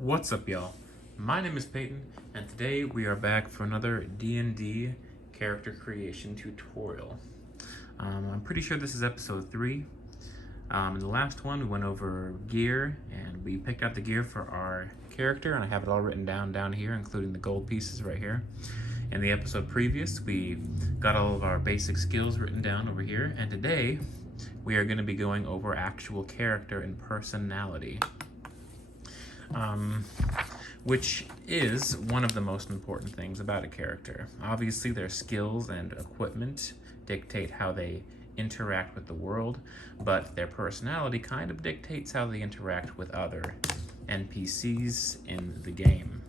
What's up, y'all? My name is Peyton, and today we are back for another D&D character creation tutorial. I'm pretty sure this is episode 3. In the last one, we went over gear, and we picked out the gear for our character, and I have it all written down here, including the gold pieces right here. In the episode previous, we got all of our basic skills written down over here, and today we are going to be going over actual character and personality. Which is one of the most important things about a character. Obviously, their skills and equipment dictate how they interact with the world, but their personality kind of dictates how they interact with other NPCs in the game.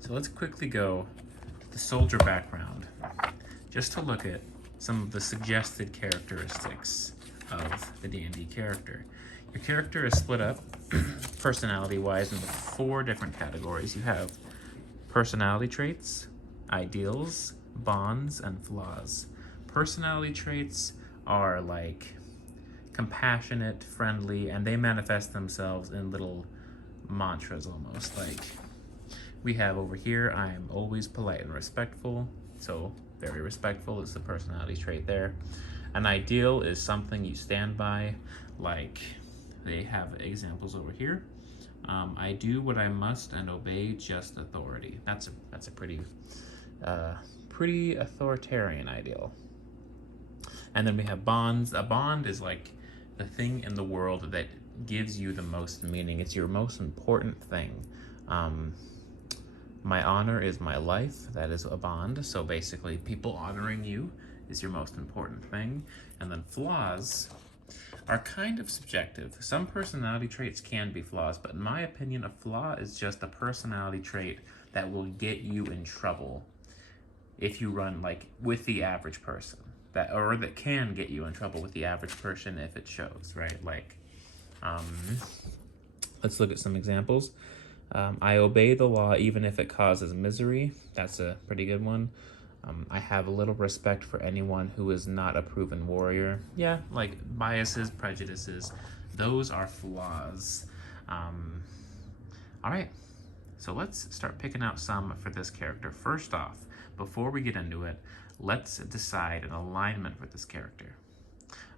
So let's quickly go to the soldier background, just to look at some of the suggested characteristics of the D&D character. Your character is split up personality-wise into 4 different categories. You have personality traits, ideals, bonds, and flaws. Personality traits are like compassionate, friendly, and they manifest themselves in little mantras almost. Like we have over here, I am always polite and respectful, so very respectful is the personality trait there. An ideal is something you stand by, like they have examples over here. I do what I must and obey just authority. That's a pretty authoritarian ideal. And then we have bonds. A bond is like the thing in the world that gives you the most meaning. It's your most important thing. My honor is my life. That is a bond. So basically, people honoring you is your most important thing. And then flaws are kind of subjective. Some personality traits can be flaws, but in my opinion, a flaw is just a personality trait that will get you in trouble if you run like with the average person. That can get you in trouble with the average person if it shows, right? Like, let's look at some examples. I obey the law even if it causes misery. That's a pretty good one. I have a little respect for anyone who is not a proven warrior. Yeah, like biases, prejudices, those are flaws. All right, so let's start picking out some for this character. First off, before we get into it, let's decide an alignment for this character.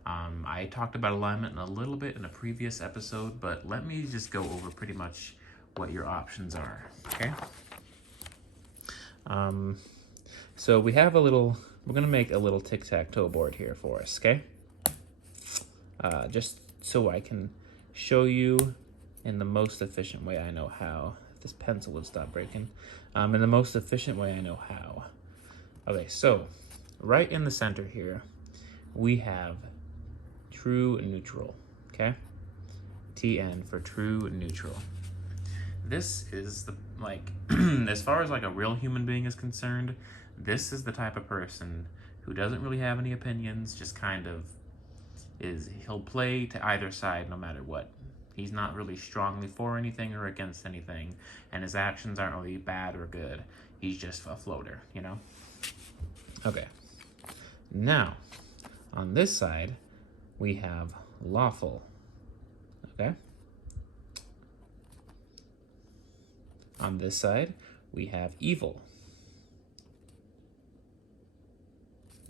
I talked about alignment in a little bit in a previous episode, but let me just go over pretty much what your options are, okay? So we have we're gonna make a little tic-tac-toe board here for us, okay? Just so I can show you in the most efficient way I know how. If this pencil would stop breaking. In the most efficient way I know how. Okay, so right in the center here, we have true and neutral, okay? TN for true and neutral. This is the, like, as far as like a real human being is concerned, this is the type of person who doesn't really have any opinions, just kind of he'll play to either side no matter what. He's not really strongly for anything or against anything, and his actions aren't really bad or good. He's just a floater, you know? Okay. Now, on this side, we have lawful, okay? On this side, we have evil.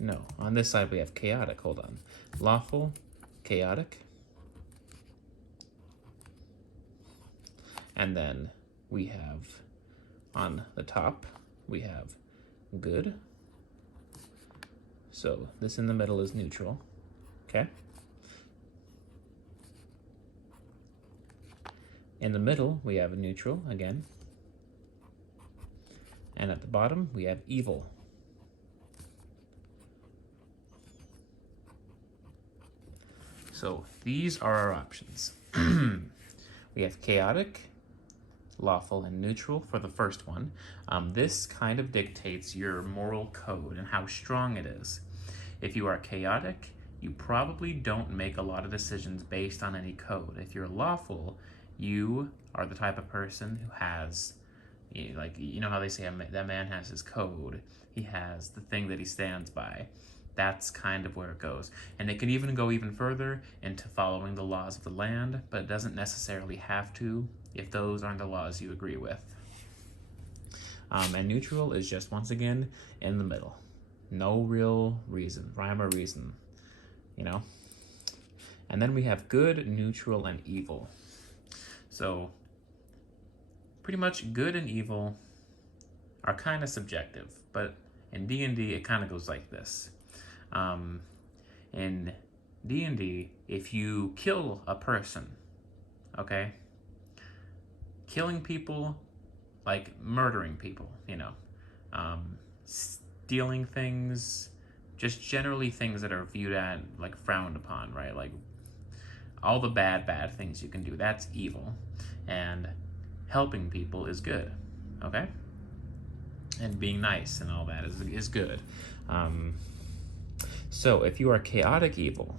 No, on this side we have chaotic. Hold on. Lawful, chaotic. And then we have, on the top, we have good. So this in the middle is neutral, okay? In the middle, we have a neutral, again. And at the bottom, we have evil. So these are our options. We have chaotic, lawful, and neutral for the first one. This kind of dictates your moral code and how strong it is. If you are chaotic, you probably don't make a lot of decisions based on any code. If you're lawful, you are the type of person who has, like, you know how they say that man has his code. He has the thing that he stands by. That's kind of where it goes. And it can even go even further into following the laws of the land, but it doesn't necessarily have to. if those aren't the laws you agree with. And neutral is just, once again, in the middle. No real reason, rhyme or reason, you know? And then we have good, neutral, and evil. So, pretty much good and evil are kind of subjective, but in D&D, it kind of goes like this. In D&D, if you kill a person, okay? Killing people, like murdering people, you know, stealing things, just generally things that are viewed at, like frowned upon, right? Like all the bad things you can do, that's evil. And helping people is good, okay? And being nice and all that is good. So if you are chaotic evil,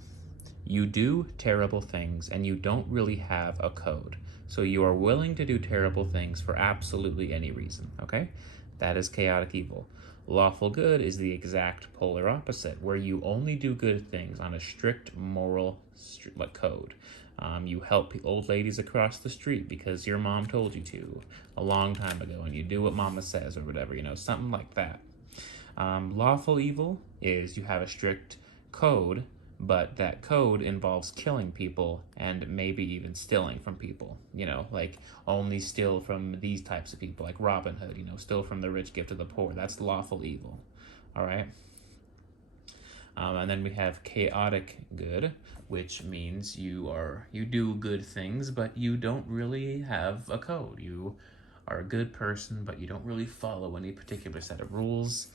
you do terrible things and you don't really have a code. So you are willing to do terrible things for absolutely any reason, okay? That is chaotic evil. Lawful good is the exact polar opposite, where you only do good things on a strict moral code. You help old ladies across the street because your mom told you to a long time ago, and you do what mama says or whatever, you know, something like that. Lawful evil is you have a strict code, but that code involves killing people and maybe even stealing from people, you know, like only steal from these types of people, like Robin Hood, you know, steal from the rich, give to the poor. That's lawful evil, all right? And then we have chaotic good, which means you do good things, but you don't really have a code. You are a good person, but you don't really follow any particular set of rules.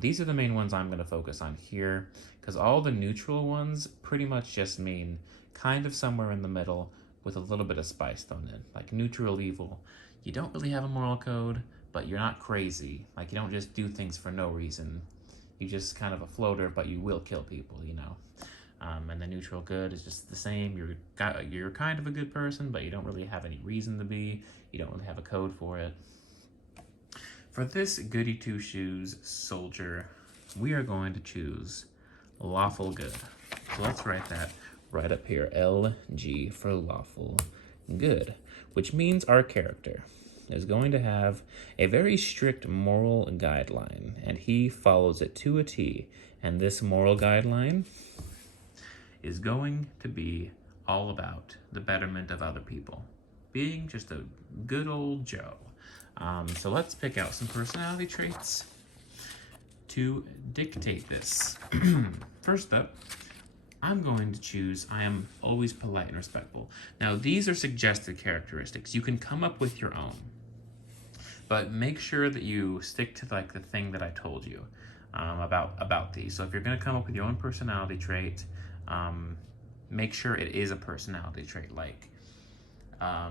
These are the main ones I'm going to focus on here, because all the neutral ones pretty much just mean kind of somewhere in the middle with a little bit of spice thrown in. Like neutral evil, you don't really have a moral code, but you're not crazy. Like you don't just do things for no reason. You just kind of a floater, but you will kill people, you know. And the neutral good is just the same. You're kind of a good person, but you don't really have any reason to be. You don't really have a code for it. For this goody two-shoes soldier, we are going to choose lawful good. So let's write that right up here, LG for lawful good, which means our character is going to have a very strict moral guideline, and he follows it to a T. And this moral guideline is going to be all about the betterment of other people, being just a good old Joe. So let's pick out some personality traits to dictate this. First up, I'm going to choose I am always polite and respectful. Now, these are suggested characteristics. You can come up with your own, but make sure that you stick to like the thing that I told you about these. So if you're going to come up with your own personality trait, make sure it is a personality trait, like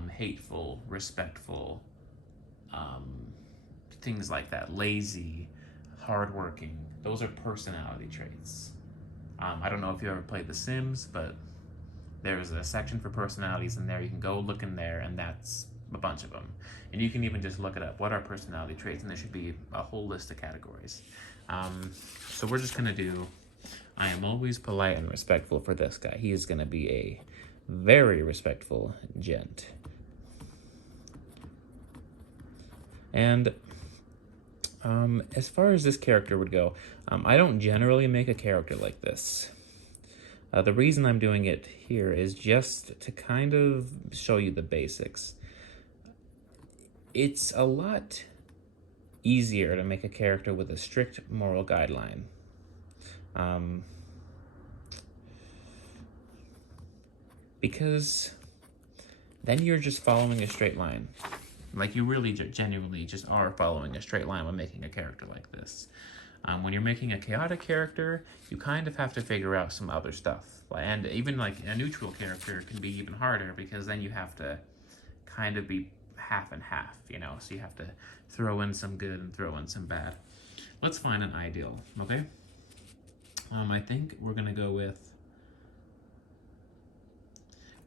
hateful, respectful, things like that, lazy, hardworking. Those are personality traits. I don't know if you ever played The Sims, but there's a section for personalities in there. You can go look in there, and that's a bunch of them. And you can even just look it up. What are personality traits? And there should be a whole list of categories. So we're just gonna do, I am always polite and respectful for this guy. He is gonna be a very respectful gent. And as far as this character would go, I don't generally make a character like this. The reason I'm doing it here is just to kind of show you the basics. It's a lot easier to make a character with a strict moral guideline. Because then you're just following a straight line. Like you really genuinely just are following a straight line when making a character like this. When you're making a chaotic character, you kind of have to figure out some other stuff. And even like a neutral character can be even harder, because then you have to kind of be half and half, you know? So you have to throw in some good and throw in some bad. Let's find an ideal, okay? I think we're gonna go with,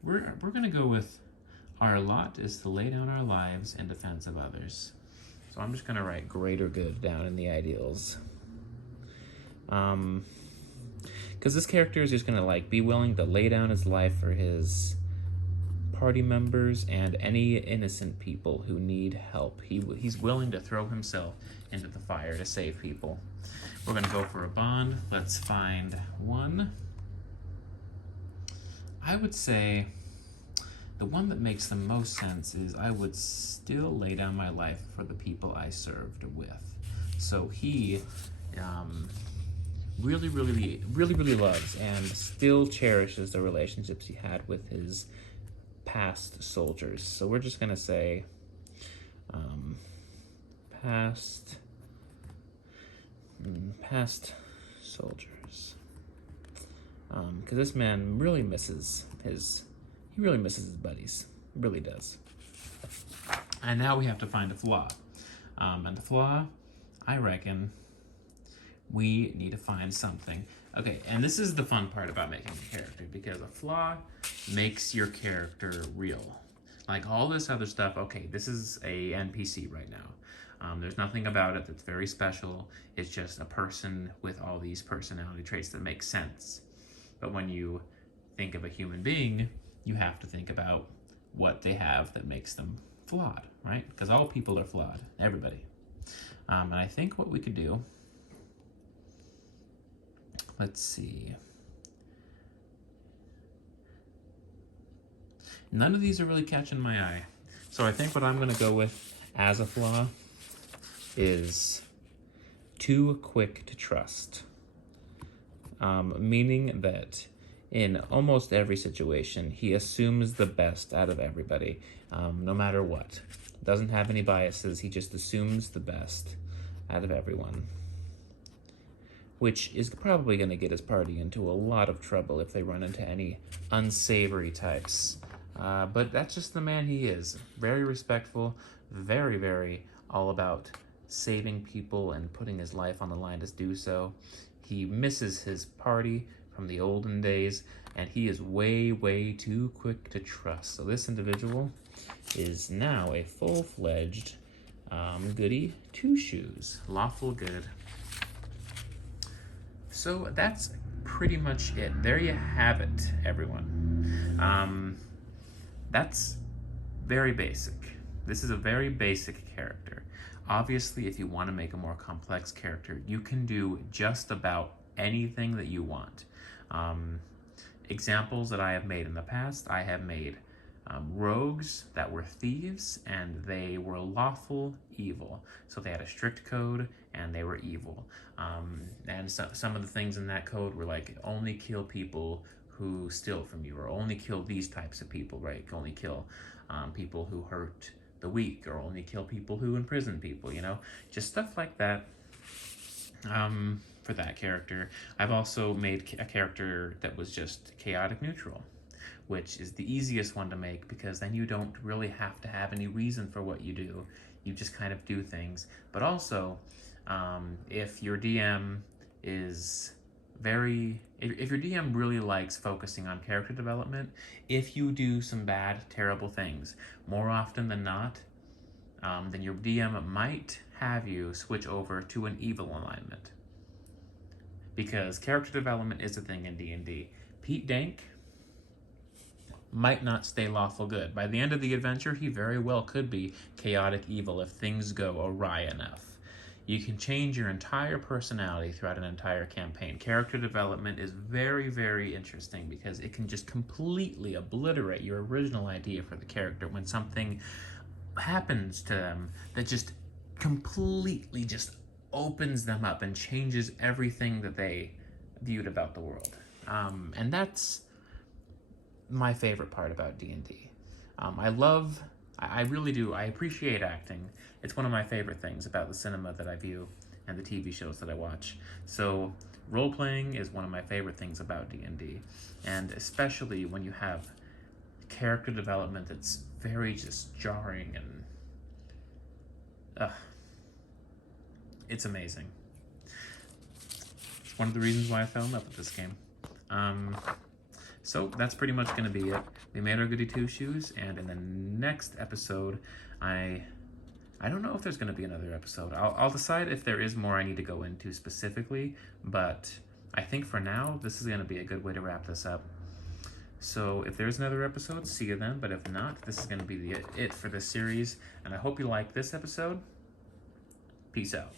we're gonna go with, our lot is to lay down our lives in defense of others. So I'm just gonna write greater good down in the ideals. Because this character is just gonna like be willing to lay down his life for his party members and any innocent people who need help. He's willing to throw himself into the fire to save people. We're going to go for a bond. Let's find one. I would say the one that makes the most sense is I would still lay down my life for the people I served with. So he really loves and still cherishes the relationships he had with his past soldiers. So we're just gonna say past soldiers, because this man really misses his buddies, really does. And now we have to find a flaw, and the flaw, I reckon, we need to find something. Okay, and this is the fun part about making a character, because a flaw makes your character real. Like all this other stuff, okay, this is a NPC right now. There's nothing about it that's very special. It's just a person with all these personality traits that make sense. But when you think of a human being, you have to think about what they have that makes them flawed, right? Because all people are flawed, everybody. And I think what we could do, let's see. None of these are really catching my eye. So I think what I'm gonna go with as a flaw is too quick to trust. Meaning that in almost every situation, he assumes the best out of everybody, no matter what. Doesn't have any biases, he just assumes the best out of everyone. Which is probably gonna get his party into a lot of trouble if they run into any unsavory types. But that's just the man he is. Very respectful, very all about saving people and putting his life on the line to do so. He misses his party from the olden days, and he is way too quick to trust. So this individual is now a full-fledged goody two-shoes, lawful good. So that's pretty much it. There you have it, everyone. That's very basic. This is a very basic character. Obviously, if you want to make a more complex character, you can do just about anything that you want. Examples that I have made in the past, I have made rogues that were thieves, and they were lawful evil. So they had a strict code, and they were evil. And some of the things in that code were like, only kill people who steal from you, or only kill these types of people, right? Only kill people who hurt the weak, or only kill people who imprison people, you know? Just stuff like that. For that character. I've also made a character that was just chaotic neutral, which is the easiest one to make, because then you don't really have to have any reason for what you do. You just kind of do things. But also, if your DM is if your DM really likes focusing on character development, if you do some bad, terrible things, more often than not, then your DM might have you switch over to an evil alignment. Because character development is a thing in D&D. Pete Dank might not stay lawful good. By the end of the adventure, he very well could be chaotic evil if things go awry enough. You can change your entire personality throughout an entire campaign. Character development is very interesting, because it can just completely obliterate your original idea for the character when something happens to them that just completely just opens them up and changes everything that they viewed about the world. And that's my favorite part about D&D. I really do. I appreciate acting. It's one of my favorite things about the cinema that I view and the TV shows that I watch. So role-playing is one of my favorite things about D&D. And especially when you have character development that's very just jarring and... it's amazing. It's one of the reasons why I fell in love with this game. So that's pretty much going to be it. We made our goody two-shoes, and in the next episode, I don't know if there's going to be another episode. I'll decide if there is more I need to go into specifically, but I think for now, this is going to be a good way to wrap this up. So if there's another episode, see you then. But if not, this is going to be it for this series. And I hope you like this episode. Peace out.